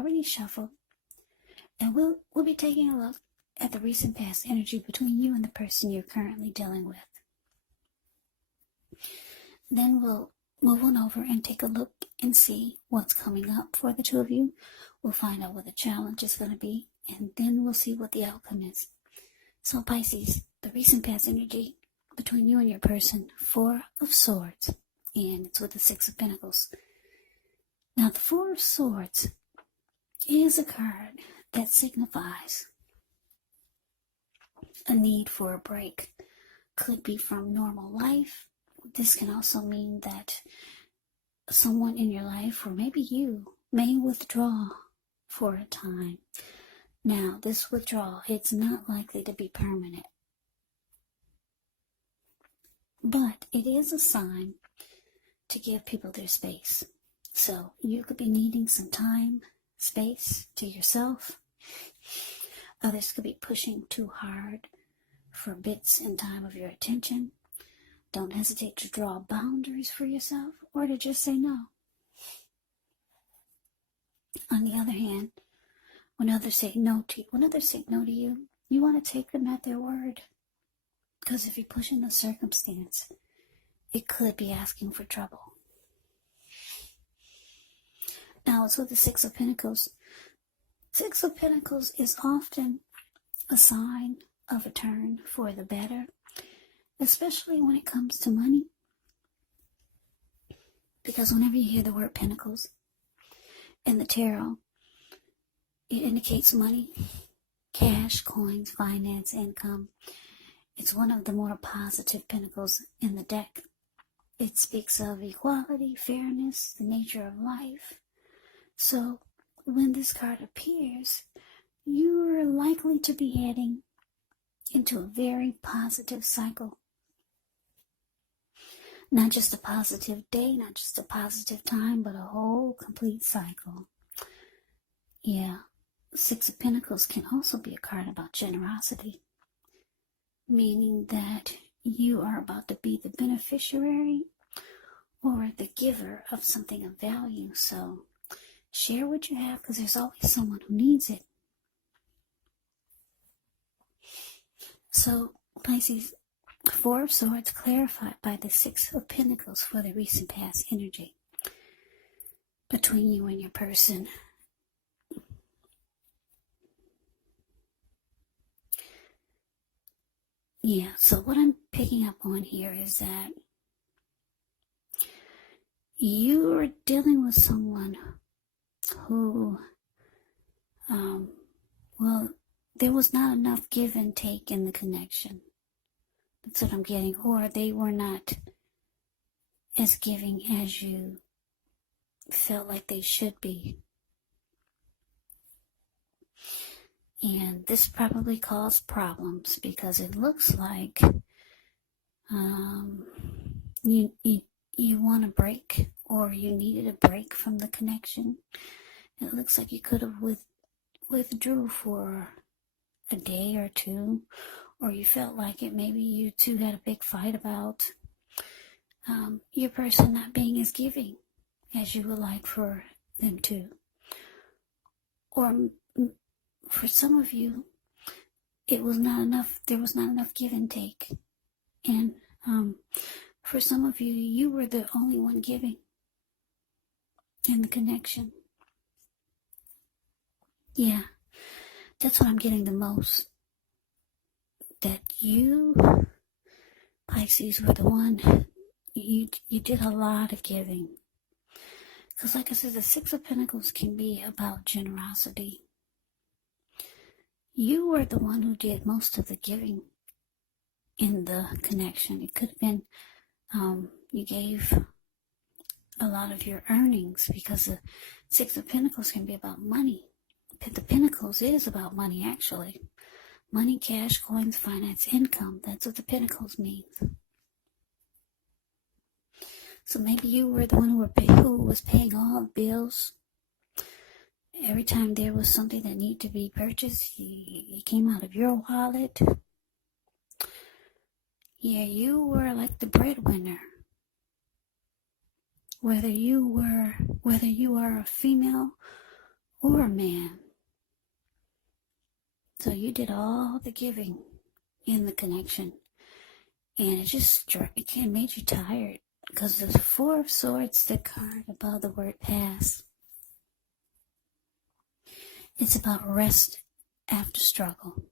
already shuffled, and we'll be taking a look at the recent past energy between you and the person you're currently dealing with. Then we'll move on over and take a look and see what's coming up for the two of you. We'll find out what the challenge is going to be, and then we'll see what the outcome is. So Pisces, the recent past energy between you and your person, 4 of Swords, and it's with the 6 of Pentacles. Now the 4 of Swords is a card that signifies a need for a break. Could be from normal life. This can also mean that someone in your life, or maybe you, may withdraw for a time. Now, this withdrawal, it's not likely to be permanent. But it is a sign to give people their space. So you could be needing some time, space to yourself. Others could be pushing too hard for bits and time of your attention. Don't hesitate to draw boundaries for yourself or to just say no. On the other hand, when others say no to you, you want to take them at their word. Because if you're pushing the circumstance, it could be asking for trouble. Now it's with the 6 of Pentacles. 6 of Pentacles is often a sign of a turn for the better, especially when it comes to money. Because whenever you hear the word Pentacles in the tarot, it indicates money, cash, coins, finance, income. It's one of the more positive pentacles in the deck. It speaks of equality, fairness, the nature of life. So when this card appears, you're likely to be heading into a very positive cycle. Not just a positive day, not just a positive time, but a whole complete cycle. Yeah, 6 of Pentacles can also be a card about generosity, meaning that you are about to be the beneficiary or the giver of something of value. So share what you have, because there's always someone who needs it. So Pisces, 4 of Swords clarified by the 6 of Pentacles for the recent past energy between you and your person. Yeah, so what I'm picking up on here is that you are dealing with someone who, there was not enough give and take in the connection. That's what I'm getting. Or they were not as giving as you felt like they should be. And this probably caused problems because it looks like you want a break, or you needed a break from the connection. It looks like you could have withdrew for a day or two, or you felt like it. Maybe you two had a big fight about your person not being as giving as you would like for them to. Or for some of you, it was not enough. There was not enough give and take. And for some of you, you were the only one giving in the connection. Yeah, that's what I'm getting the most. That you, Pisces, were the one, you did a lot of giving. Because like I said, the 6 of Pentacles can be about generosity. You were the one who did most of the giving in the connection. It could have been you gave a lot of your earnings, because the 6 of Pentacles can be about money. The Pentacles is about money, actually. Money, cash, coins, finance, income. That's what the Pentacles means. So maybe you were the one who was paying all the bills. Every time there was something that needed to be purchased, it came out of your wallet. Yeah, you were like the breadwinner. Whether you are a female or a man. So you did all the giving in the connection, and it made you tired, because the Four of Swords, the card above the word pass, it's about rest after struggle.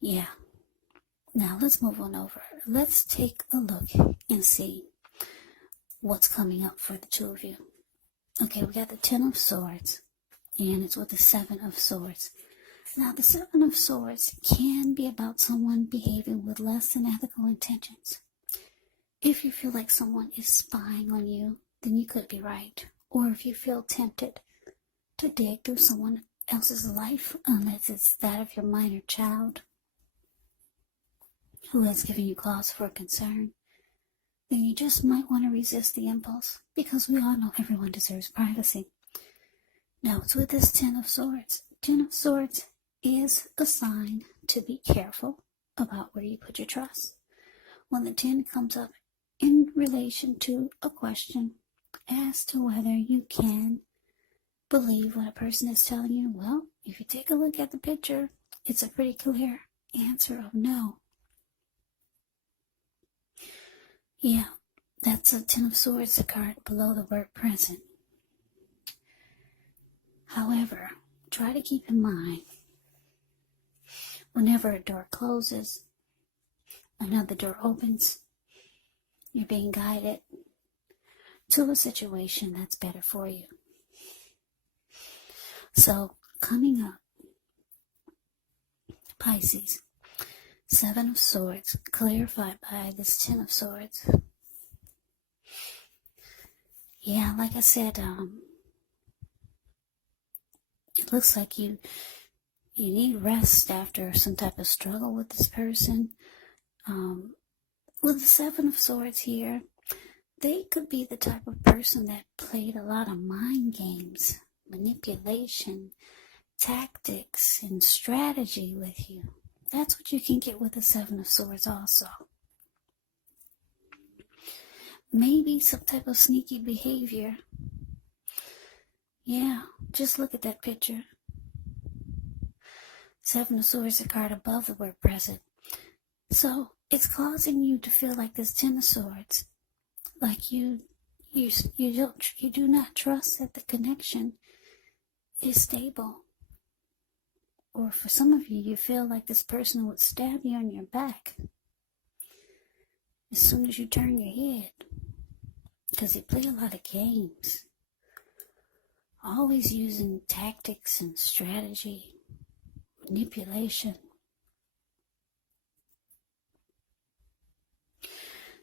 Yeah. Now let's move on over. Let's take a look and see what's coming up for the two of you. Okay, we got the Ten of Swords, and it's with the Seven of Swords. Now, the Seven of Swords can be about someone behaving with less than ethical intentions. If you feel like someone is spying on you, then you could be right. Or if you feel tempted to dig through someone else's life, unless it's that of your minor child who has given you cause for concern, then you just might want to resist the impulse, because we all know everyone deserves privacy. Now, it's with this Ten of Swords. Ten of Swords is a sign to be careful about where you put your trust. When the 10 comes up in relation to a question as to whether you can believe what a person is telling you, well, if you take a look at the picture, it's a pretty clear answer of no. Yeah, that's a Ten of Swords, the card below the word present. However, try to keep in mind, whenever a door closes, another door opens. You're being guided to a situation that's better for you. So, coming up, Pisces, Seven of Swords, clarified by this Ten of Swords. Yeah, like I said, it looks like you need rest after some type of struggle with this person. With the Seven of Swords here, they could be the type of person that played a lot of mind games, manipulation, tactics, and strategy with you. That's what you can get with the Seven of Swords also. Maybe some type of sneaky behavior. Yeah, just look at that picture. Seven of Swords, the card above the word present. So it's causing you to feel like this Ten of Swords, like you do not trust that the connection is stable. Or for some of you, you feel like this person would stab you on your back as soon as you turn your head, because they play a lot of games, always using tactics and strategy, manipulation.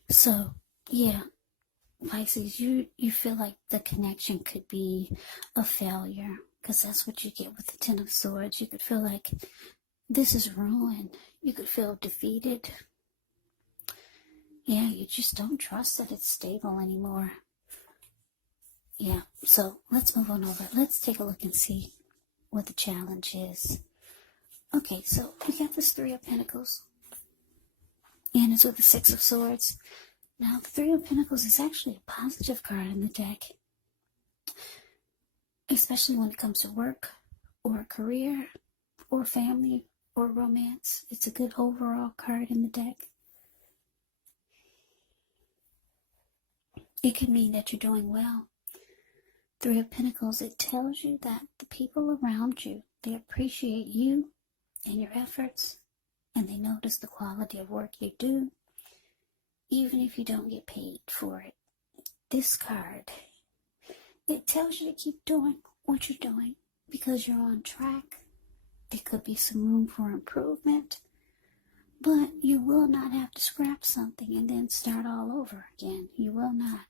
So, yeah, Pisces, you feel like the connection could be a failure, because that's what you get with the Ten of Swords. You could feel like this is ruined. You could feel defeated. Yeah, you just don't trust that it's stable anymore. Yeah, so let's move on over. Let's take a look and see what the challenge is. Okay, so we got this Three of Pentacles, and it's with the Six of Swords. Now, the Three of Pentacles is actually a positive card in the deck, especially when it comes to work or career or family or romance. It's a good overall card in the deck. It could mean that you're doing well. Three of Pentacles, it tells you that the people around you, they appreciate you and your efforts, and they notice the quality of work you do, even if you don't get paid for it. This card, it tells you to keep doing what you're doing because you're on track. There could be some room for improvement, but you will not have to scrap something and then start all over again. You will not.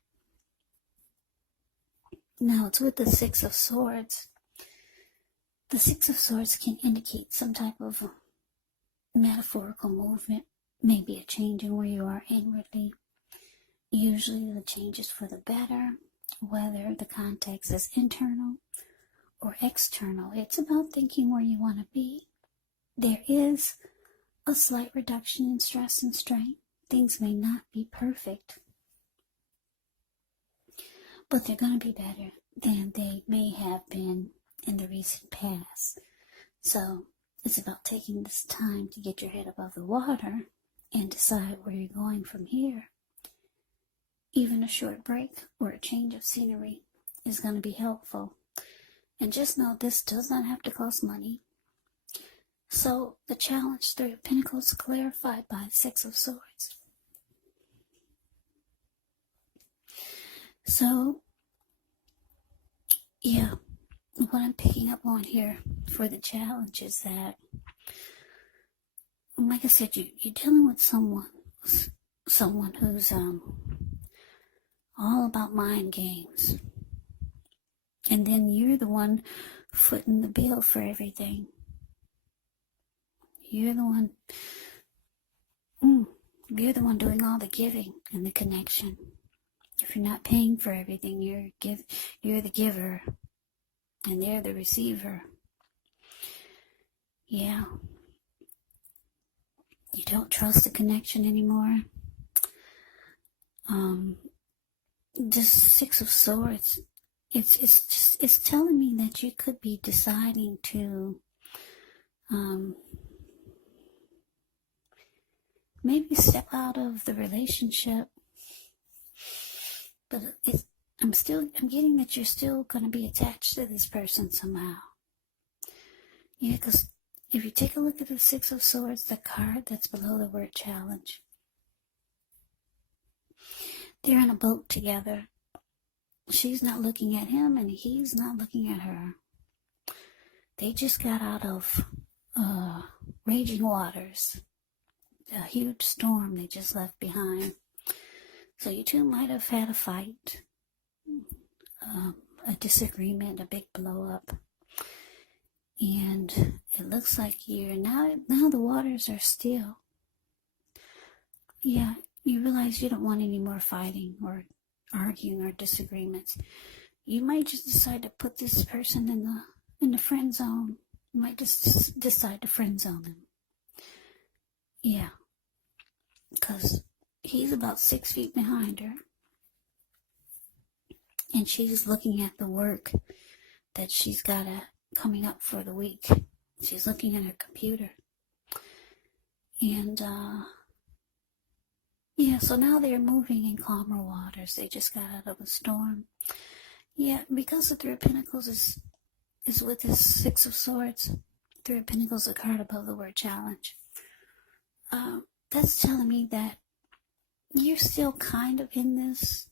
Now, it's with the Six of Swords. The Six of Swords can indicate some type of metaphorical movement, maybe a change in where you are inwardly. Usually the change is for the better, whether the context is internal or external. It's about thinking where you want to be. There is a slight reduction in stress and strain. Things may not be perfect, but they're going to be better than they may recent past. So it's about taking this time to get your head above the water and decide where you're going from here. Even a short break or a change of scenery is going to be helpful. And just know this does not have to cost money. So the challenge, Three of Pentacles, clarified by Six of Swords. So, yeah, what I'm picking up on here for the challenge is that, like I said, you're dealing with someone who's all about mind games. And then you're the one footing the bill for everything. You're the one doing all the giving and the connection. If you're not paying for everything, you're the giver and they're the receiver. Yeah. You don't trust the connection anymore. This Six of Swords, it's telling me that you could be deciding to maybe step out of the relationship, but I'm getting that you're still going to be attached to this person somehow. Yeah, because if you take a look at the Six of Swords, the card that's below the word challenge, they're in a boat together. She's not looking at him and he's not looking at her. They just got out of raging waters. A huge storm they just left behind. So you two might have had a fight, a disagreement, a big blow up. And it looks like now the waters are still. Yeah, you realize you don't want any more fighting or arguing or disagreements. You might just decide to put this person in the friend zone. You might just decide to friend zone them. Yeah. Because he's about 6 feet behind her. And she's looking at the work that she's got coming up for the week. She's looking at her computer. And, yeah, so now they're moving in calmer waters. They just got out of a storm. Yeah, because the Three of Pentacles is with this Six of Swords. Three of Pentacles, a card above the word challenge. That's telling me that you're still kind of in this,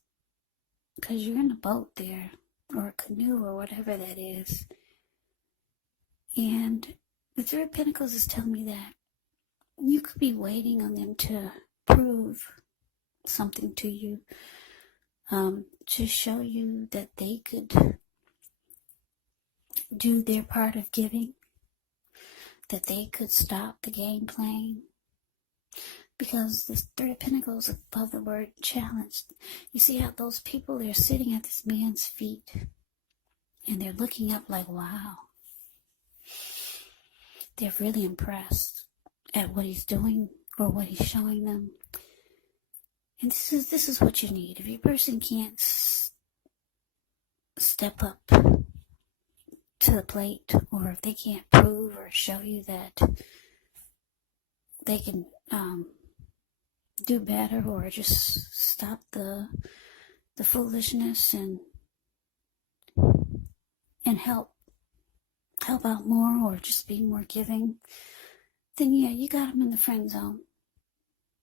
because you're in a boat there, or a canoe, or whatever that is. And the Three of Pentacles is telling me that you could be waiting on them to prove something to you, to show you that they could do their part of giving, that they could stop the game playing. Because this Three of Pentacles above the word challenge, you see how those people, they're sitting at this man's feet and they're looking up like, wow. They're really impressed at what he's doing or what he's showing them. And this is what you need. If your person can't step up to the plate, or if they can't prove or show you that they can do better, or just stop the foolishness and help out more, or just be more giving, then yeah, you got them in the friend zone.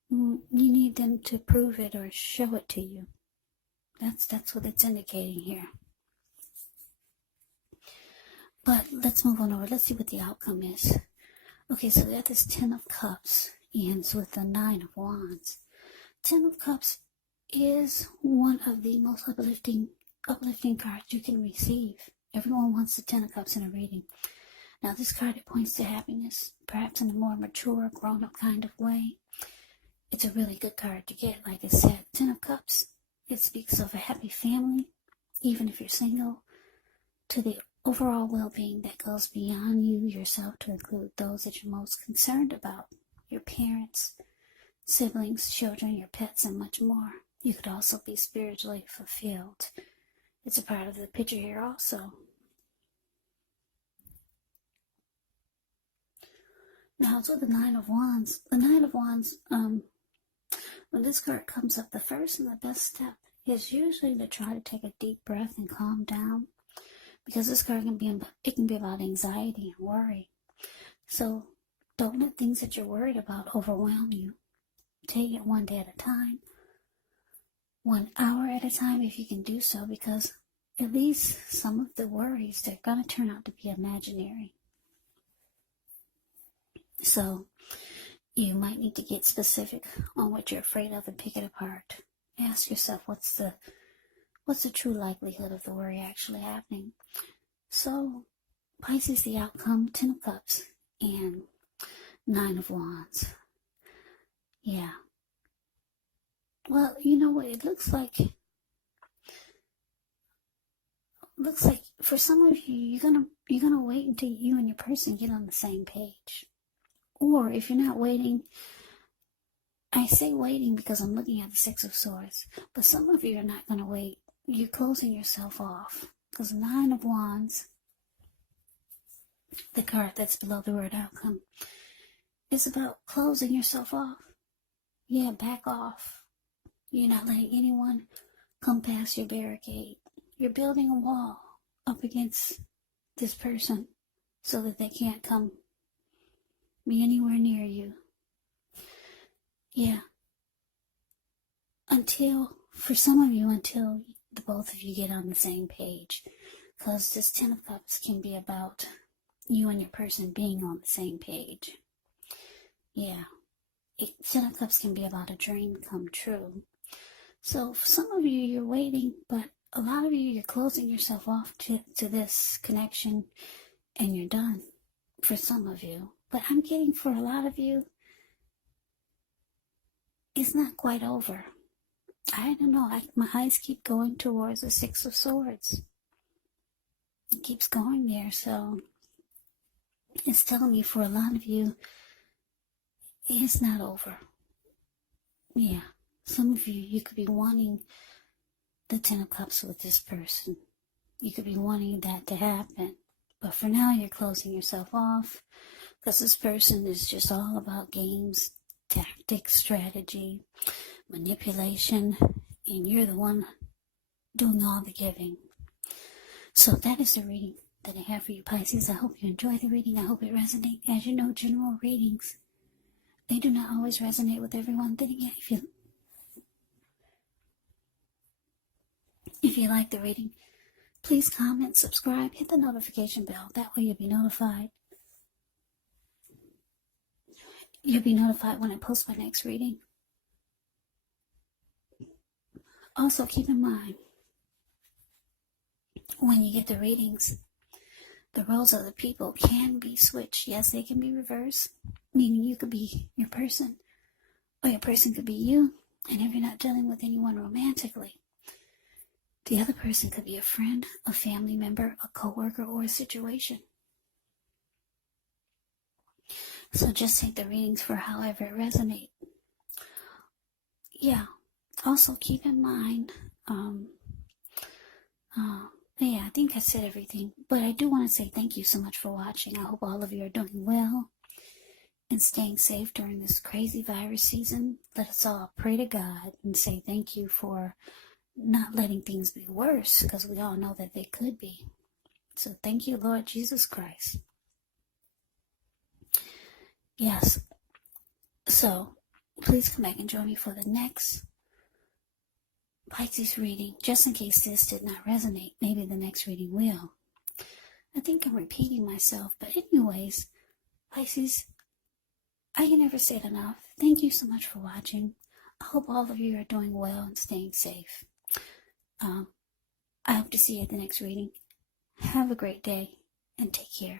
You need them to prove it or show it to you. That's what it's indicating here. But let's move on over. Let's see what the outcome is. Okay, so we got this Ten of Cups ends with the Nine of Wands. Ten of Cups is one of the most uplifting cards you can receive. Everyone wants the Ten of Cups in a reading. Now this card, it points to happiness, perhaps in a more mature, grown-up kind of way. It's a really good card to get. Like I said, Ten of Cups, it speaks of a happy family, even if you're single, to the overall well-being that goes beyond you yourself to include those that you're most concerned about, your parents, siblings, children, your pets, and much more. You could also be spiritually fulfilled. It's a part of the picture here also. Now, it's with the Nine of Wands. The Nine of Wands, when this card comes up, the first and the best step is usually to try to take a deep breath and calm down, because this card can be about anxiety and worry. So don't let things that you're worried about overwhelm you. Take it one day at a time, 1 hour at a time if you can do so, because at least some of the worries, they're going to turn out to be imaginary. So you might need to get specific on what you're afraid of and pick it apart. Ask yourself, what's the true likelihood of the worry actually happening? So Pisces, the outcome, 10 of Cups and 9 of Wands. Yeah. Well, you know what? It looks like for some of you, you're gonna wait until you and your person get on the same page. Or if you're not waiting, I say waiting because I'm looking at the Six of Swords, but some of you are not gonna wait. You're closing yourself off, because 9 of Wands, the card that's below the word outcome, is about closing yourself off. Yeah, back off. You're not letting anyone come past your barricade. You're building a wall up against this person so that they can't come be anywhere near you. Yeah. For some of you, until the both of you get on the same page. Because this 10 of Cups can be about you and your person being on the same page. Yeah. 10 of Cups can be about a dream come true. So for some of you, you're waiting, but a lot of you, you're closing yourself off to this connection, and you're done. For some of you. But I'm getting for a lot of you, it's not quite over. I don't know. My eyes keep going towards the Six of Swords. It keeps going there. So it's telling me for a lot of you, it's not over. Yeah. Some of you could be wanting the 10 of Cups with this person. You could be wanting that to happen. But for now, you're closing yourself off, because this person is just all about games, tactics, strategy, manipulation, and you're the one doing all the giving. So that is the reading that I have for you, Pisces. I hope you enjoy the reading. I hope it resonates. As you know, general readings, they do not always resonate with everyone. Then again, if you like the reading, please comment, subscribe, hit the notification bell. That way you'll be notified. You'll be notified when I post my next reading. Also, keep in mind, when you get the readings, the roles of the people can be switched. Yes, they can be reversed, meaning you could be your person, or your person could be you. And if you're not dealing with anyone romantically, the other person could be a friend, a family member, a coworker, or a situation. So just take the readings for however it resonates. Yeah. Also keep in mind, yeah, I think I said everything. But I do want to say thank you so much for watching. I hope all of you are doing well and staying safe during this crazy virus season. Let us all pray to God and say thank you for not letting things be worse, because we all know that they could be. So thank you, Lord Jesus Christ. Yes. So please come back and join me for the next Pisces reading. Just in case this did not resonate, maybe the next reading will. I think I'm repeating myself, but anyways, Pisces, I can never say it enough. Thank you so much for watching. I hope all of you are doing well and staying safe. I hope to see you at the next reading. Have a great day and take care.